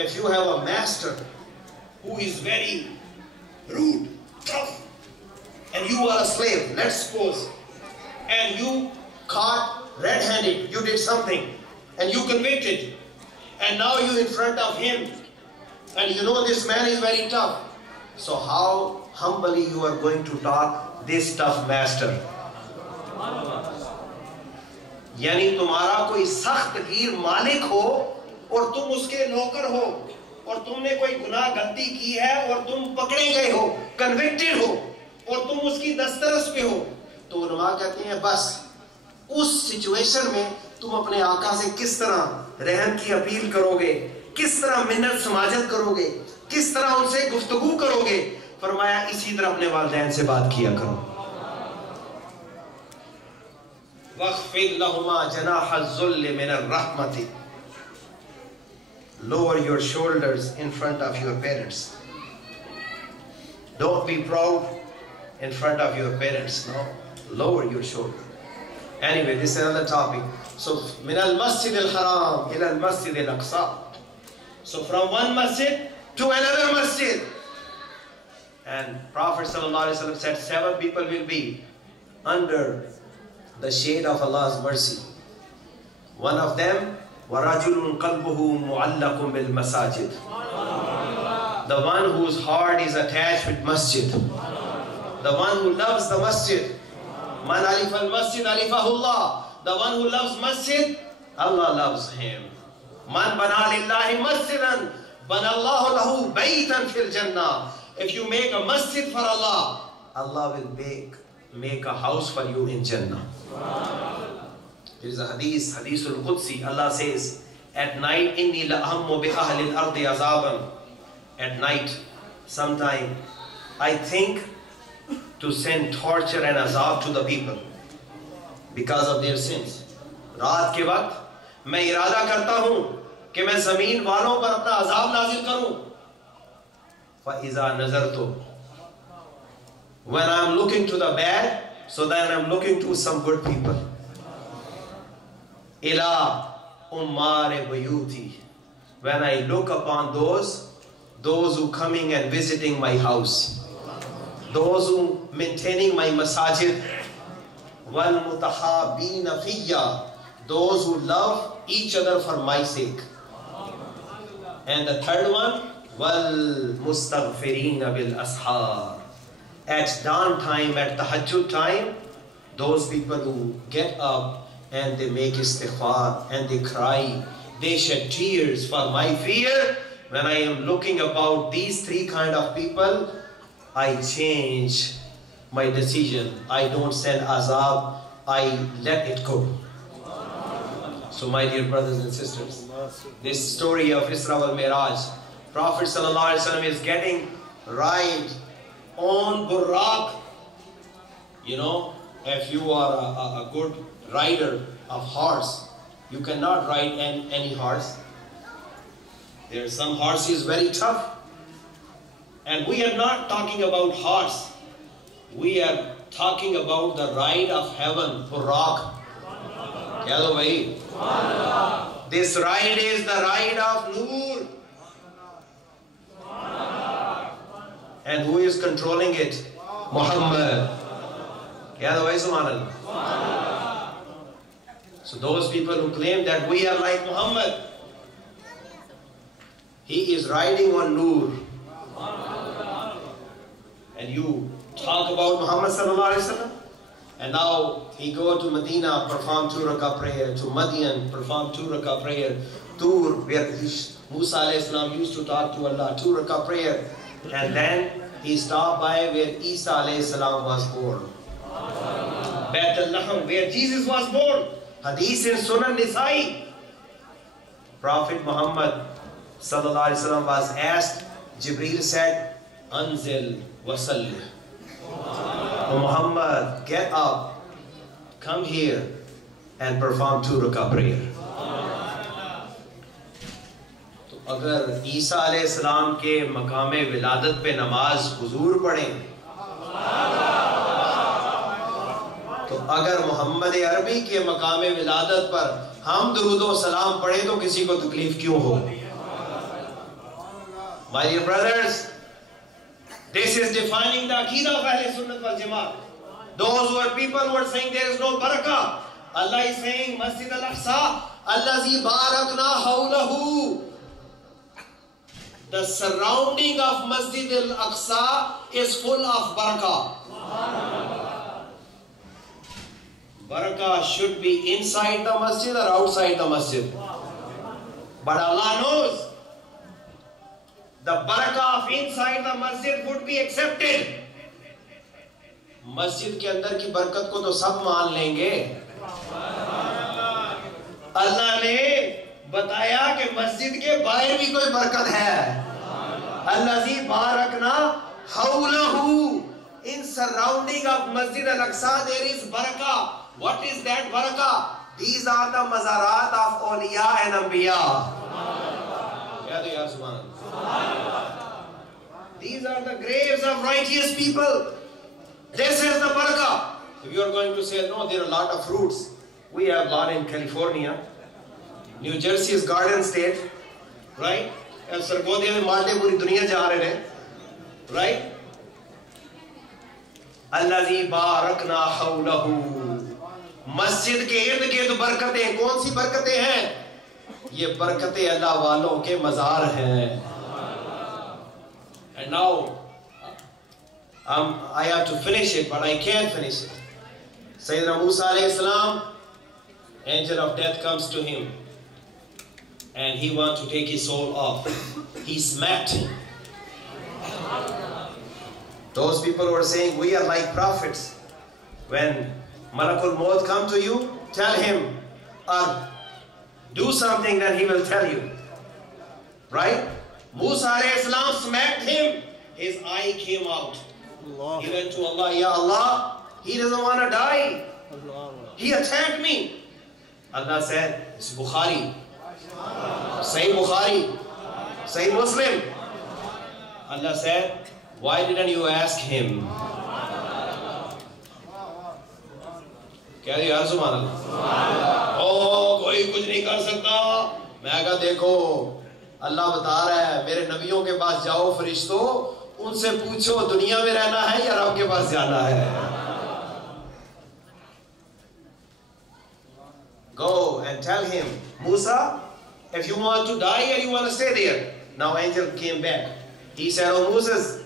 if you have a master who is very rude, tough, and you are a slave, let's suppose, and you caught red-handed, you did something, and you convicted, and now you in front of him, and you know this man is very tough. So how humbly you are going to talk this tough master? यानी तुम्हारा कोई सख्त गिर मालिक हो और तुम उसके नौकर हो और तुमने कोई गुनाह गलती की है और तुम पकड़े गए हो, कन्विक्टेड हो और तुम उसकी दस्तरस पे हो, तो उलमा कहते हैं बस उस सिचुएशन में तुम अपने आका से किस तरह रहम की अपील करोगे, किस तरह मिन्नत समाजत करोगे, किस तरह उनसे गुफ्तगू करोगे। फरमाया इसी तरह अपने वालिदैन से बात किया करो। वख्फिद लहुमा जनाहज़्ज़ुल्ल मिनर रहमति, lower your shoulders in front of your parents. Don't be proud in front of your parents. No, lower your shoulder. Anyway, this is another topic. So, min al-masjid al-haram ila al-masjid al-aqsa. So, from one masjid to another masjid. And Prophet ﷺ said 7 people will be under the shade of Allah's mercy. One of them, وَرَجُلٌ قَلْبُهُ مُعَلَّقٌ بِالْمَسَاجِدِ, the one whose heart is attached with masjid, the one who loves the masjid. Man alif al-masjid alifahullah, the one who loves masjid, Allah loves him. Man bana lillahi masjidan banallahu lahu baytan fil jannah. If you make a masjid for Allah, Allah will make a house for you in Jannah. There is a hadith, Hadithul Qudsi. Allah says, at night, inni la'ammu bi ahli al-ardi azaban. At night, sometime, I think to send torture and azab to the people because of their sins. रात के वक्त मैं इरादा करता हूँ कि मैं ज़मीन वालों पर अपना अजाब नाजिल करूँ. فَإِذَا نَظَرْتُ, when I'm looking to the bad, so then I'm looking to some good people. إِلَىٰ أُمَّارِ بُيُوتِي, when I look upon those who coming and visiting my house, those who maintaining my masajid, وَالْمُتَحَابِينَ فِيَّا, those who love each other for my sake. And the third one, وَالْمُسْتَغْفِرِينَ بِالْأَسْحَارِ, at dawn time, at tahajjud time, those people who get up and they make istighfar and they cry, they shed tears for my fear. When I am looking about these 3 kind of people, I change my decision. I don't send azab, I let it go. So my dear brothers and sisters, this story of Isra wal Miraj, Prophet ﷺ is getting ride on Buraq. You know, if you are a good rider of horse, you cannot ride any horse. There are some horses very tough. And we are not talking about horse. We are talking about the ride of heaven, Buraq. This ride is the ride of Noor. And who is controlling it? Muhammad. So those people who claim that we are like Muhammad, he is riding on Noor. And you talk about Muhammad sallallahu alaihi wasallam, and now he go to Medina, perform 2 rakah prayer, to Madian, perform 2 rakah prayer, Tur, where Musa alayhi salam used to talk to Allah, 2 rakah prayer, and then he stopped by where Isa alayhi salam was born. Bait al-Lahm, where Jesus was born. Hadith in Sunan Nisai. Prophet Muhammad sallallahu alaihi wasallam was asked, Jibreel said, Anzil wasalli. Oh Muhammad, get up, come here and perform 2 rakah prayer. तो अगर ईसा अलैहि सलाम के मकामे विलादत पे नमाज हुजूर पढ़ें, तो अगर मोहम्मद अरबी के मकामे विलादत पर हम दुरूद व सलाम पढ़ें तो किसी को तकलीफ क्यों हो? My dear brothers, this is defining the Aqidah of Ahl Sunnah wal Jamaat. Those who are people who are saying there is no barakah, Allah is saying, Masjid al-Aqsa, Allazi barakna hawlahu. The surrounding of Masjid al-Aqsa is full of barakah. Barakah should be inside the masjid or outside the masjid. But Allah knows the barakah of inside the masjid would be accepted. मस्जिद के अंदर की बरकत को तो सब मान लेंगे. अल्लाह ने बताया कि मस्जिद के बाहर भी कोई बरकत है. अल्लाजी बारकना हौलहू. In surrounding of Masjid al-Aqsa there is barakah. What is that barakah? These are the mazarat of awliya and anbiya. These are the graves of righteous people. This is the barakah. If you are going to say, no, there are a lot of fruits. We have a lot in California. New Jersey is garden state. Right? And Sargodya mein malde puri duniya ja rahe hain. Right? Allazi barakna hawlahu. मस्जिद के इर्द गिर्द बरकतें. कौन सी बरकतें हैं? ये बरकतें अल्लाह वालों के मज़ार हैं. And now I have to finish it, but I can't finish it. Sayyidina Musa alayhi salam, angel of death comes to him and he wants to take his soul off. He smacked him. Those people who are saying we are like prophets, when Malakul Maut come to you, tell him or do something, then he will tell you. Right? Musa alayhi salam smacked him. His eye came out. Allah. He went to Allah, Ya Allah, he doesn't want to die. Allah. He attacked me. Allah said, it's Bukhari. Sahih Bukhari. Sahih Muslim. Allah said, why didn't you ask him? कह रही यार सुभान अल्लाह. ओ कोई कुछ नहीं कर सकता. मैं कहा देखो अल्लाह बता रहा है मेरे नबियों के पास जाओ फरिश्तों, उनसे पूछो दुनिया में रहना है या रब के पास जाना है. Go and tell him, Musa, if you want to die or you want to stay there. Now angel came back. He said, oh Moses,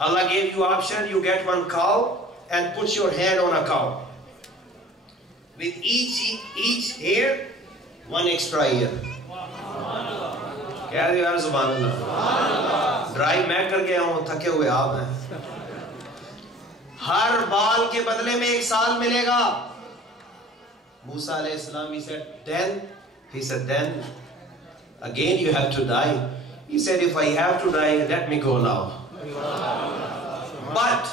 Allah gave you option, you get one cow and put your hand on a cow. With each hair, one extra ear. कह रहे यार सुभान अल्लाह. Drive मैं कर गया हूँ, थके हुए आप हैं. हर बाल के बदले में 1 साल मिलेगा. मूसा अलैहि सलाम, he said then again you have to die. He said if I have to die, let me go now. But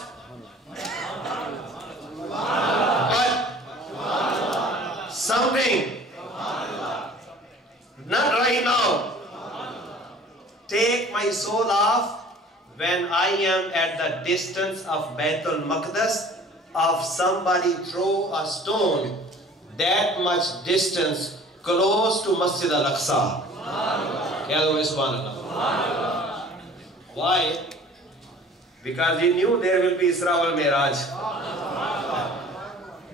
something, not right now. Take my soul off when I am at the distance of Baitul Maqdis, of somebody throw a stone that much distance close to Masjid al-Aqsa. Why? Because he knew there will be Isra wal Miraj.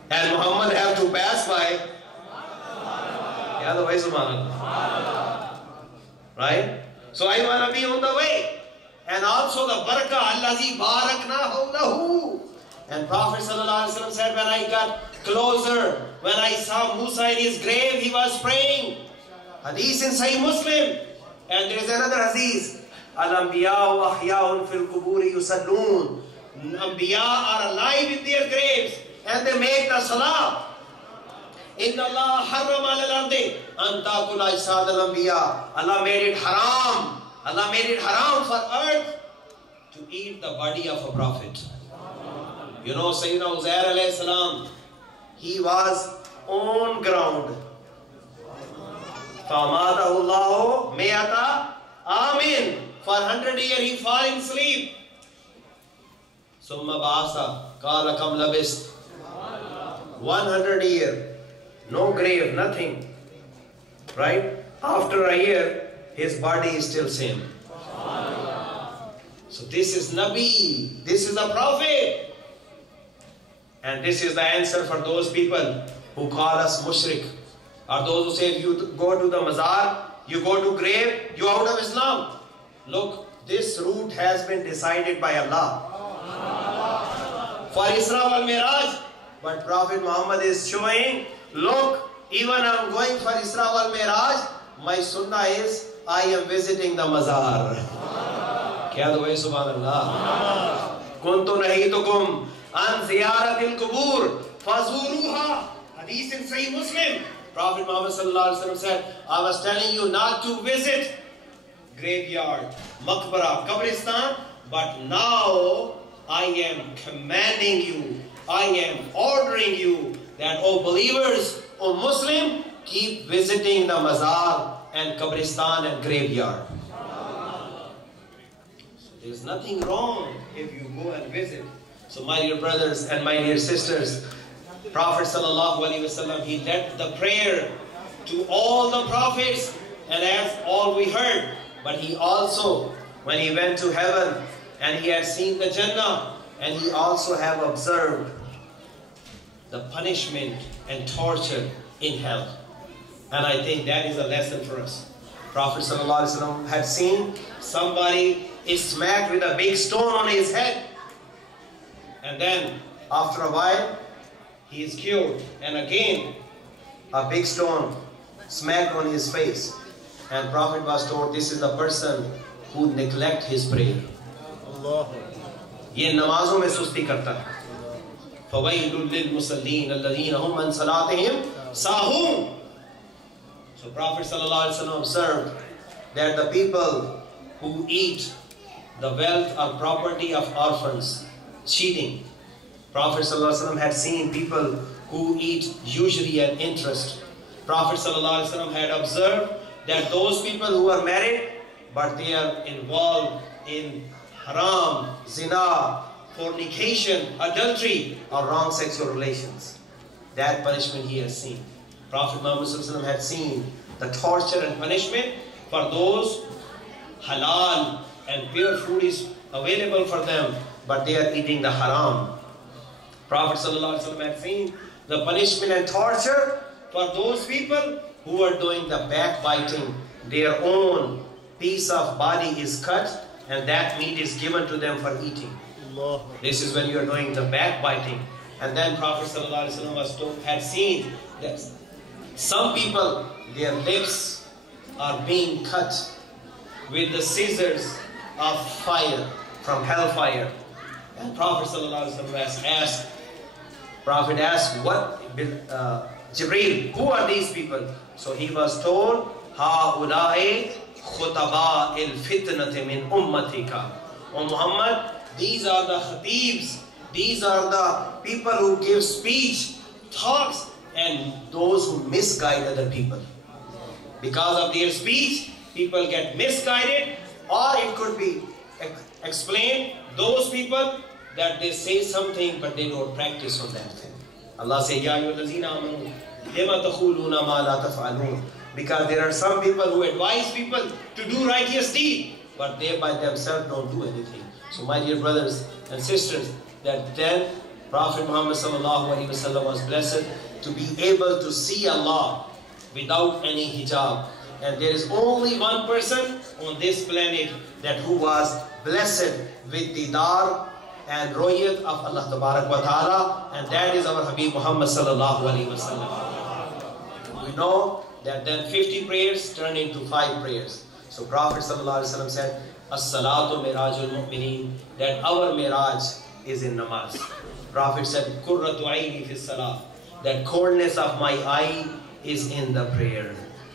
And Muhammad have to pass by. Right? So I want to be on the way. And also the barakah, Allazi barakna hawlahu. And Prophet ﷺ said, when I got closer, when I saw Musa in his grave, he was praying. Hadith in Sahih Muslim. And there is another hadith. Al-Anbiya ahya'un fil quburi yusallun. Anbiya are alive in their graves and they make the salah. Inna Allah harram al-ardi an ta'kula ajsad al-anbiya. Allah made it haram. Allah made it haram for earth to eat the body of a prophet. You know, Sayyidina Uzair alayhi salam, he was on ground. فَأَمَاتَهُ اللَّهُ مِئَةَ عَامٍ. For 100 years he fall in sleep. ثُمَّ بَعَثَ قَالَ كَمْ لَبِثْتَ. 100 years, no grave, nothing. Right? After a year, his body is still same. So this is Nabi, this is a prophet. And this is the answer for those people who call us mushrik, or those who say if you go to the mazar, you go to grave, you out of Islam. Look, this route has been decided by Allah for Isra wal Miraj. But Prophet Muhammad is showing, look, even I'm going for Isra wal Miraj, my sunnah is I am visiting the mazar. Kya dua hai subhanallah. Kuntu nahitukum an ziyaratil qubur fazuruha. Hadith in Sahih Muslim. Prophet Muhammad sallallahu alaihi wasallam said, I was telling you not to visit graveyard, maqbara, qabristan, but now I am commanding you, I am ordering you that, oh believers, oh Muslim, keep visiting the mazar and qabristan and graveyard. So there's nothing wrong if you go and visit. So my dear brothers and my dear sisters, Prophet sallallahu alaihi wasallam, he led the prayer to all the prophets, and as all we heard, but he also, when he went to heaven and he had seen the Jannah, and he also have observed the punishment and torture in hell. And I think that is a lesson for us. Prophet sallallahu alaihi wasallam had seen somebody is smacked with a big stone on his head, and then after a while he is cured, and again a big stone smacked on his face, and Prophet was told, this is the person who neglect his prayer. ये नमाजों में सुस्ती करता है. فَوَيْلٌ لِلْمُصَلِّينَ الَّذِينَ هُمْ عَنْ صَلَاتِهِمْ سَاهُونَ. So Prophet ﷺ observed that the people who eat the wealth or property of orphans, cheating. Prophet ﷺ had seen people who eat usury and interest. Prophet ﷺ had observed that those people who are married, but they are involved in haram, zina, fornication, adultery, or wrong sexual relations. That punishment he has seen. Prophet Muhammad ﷺ had seen the torture and punishment for those halal and pure food is available for them, but they are eating the haram. Prophet ﷺ had seen the punishment and torture for those people who are doing the backbiting. Their own piece of body is cut and that meat is given to them for eating. This is when you are doing the backbiting. And then Prophet ﷺ had seen that some people, their lips are being cut with the scissors of fire, from hellfire. And Prophet ﷺ asked, Prophet asked, what, Jibreel, who are these people? So he was told, هَؤُلَاءِ خُطَبَاءِ الْفِتْنَةِ مِنْ أُمَّتِكَ. O Muhammad, these are the khatibs, these are the people who give speech, talks, and those who misguide other people. Because of their speech, people get misguided, or it could be explained, those people that they say something but they don't practice on that thing. Allah says, Ya ayyuhallazina amanu, lima taquluna ma la taf'alun. Because there are some people who advise people to do righteous deed, but they by themselves don't do anything. So my dear brothers and sisters, that then Prophet Muhammad sallallahu alaihi wasallam was blessed to be able to see Allah without any hijab. And there is only one person on this planet that who was blessed with didar and royat of Allah Tabarak wa Ta'ala, and that is our Habib Muhammad sallallahu alaihi wasallam. We know that then 50 prayers turn into 5 prayers. So Prophet sallallahu alaihi wasallam said, As-salatu mirajul mu'mineen, that our miraj is in namaz. Prophet said, Qurratu aini fi salah, that coldness of my eye is in the prayer.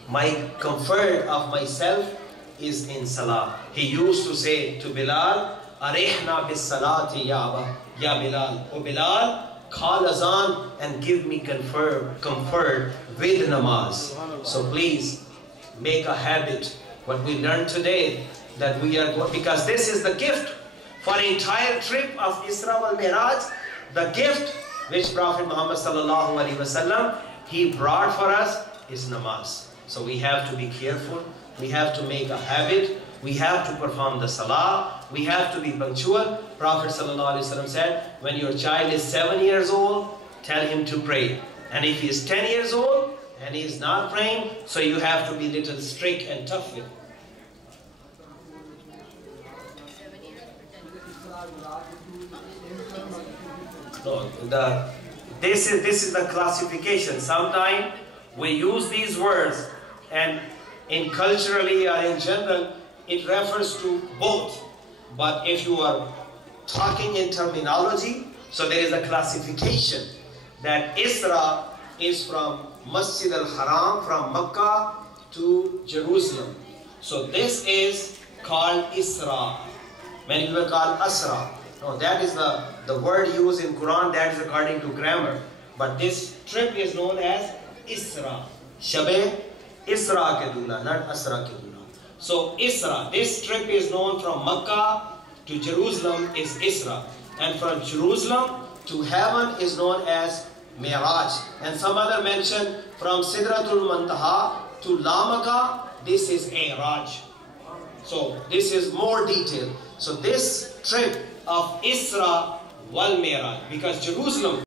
My comfort of myself is in salah. He used to say to Bilal, Arihna bis salati ya Bilal. O Bilal, call azan and give me comfort with namaz. So please make a habit. What we learned today, that we are going, because this is the gift for entire trip of Isra wal Miraj, the gift which Prophet Muhammad sallallahu alaihi wasallam he brought for us is namaz. So we have to be careful. We have to make a habit We have to perform the salah. We have to be punctual. Prophet ﷺ said, when your child is 7 years old, tell him to pray. And if he is 10 years old and he is not praying, so you have to be a little strict and tough with him. No, this is the classification. Sometimes we use these words, and in culturally or in general, it refers to both. But if you are talking in terminology, so there is a classification that Isra is from Masjid al-Haram, from Makkah to Jerusalem. So this is called Isra. Many people call Asra. No, that is the word used in Quran, that is according to grammar. But this trip is known as Isra. Shabe Isra ke dula, not Asra ke dula. So Isra, this trip is known from Makkah to Jerusalem is Isra. And from Jerusalem to heaven is known as Mi'raj. And some other mention from Sidratul Muntaha to Lamaka, this is Mi'raj. So this is more detailed. So this trip of Isra wal Mi'raj, because Jerusalem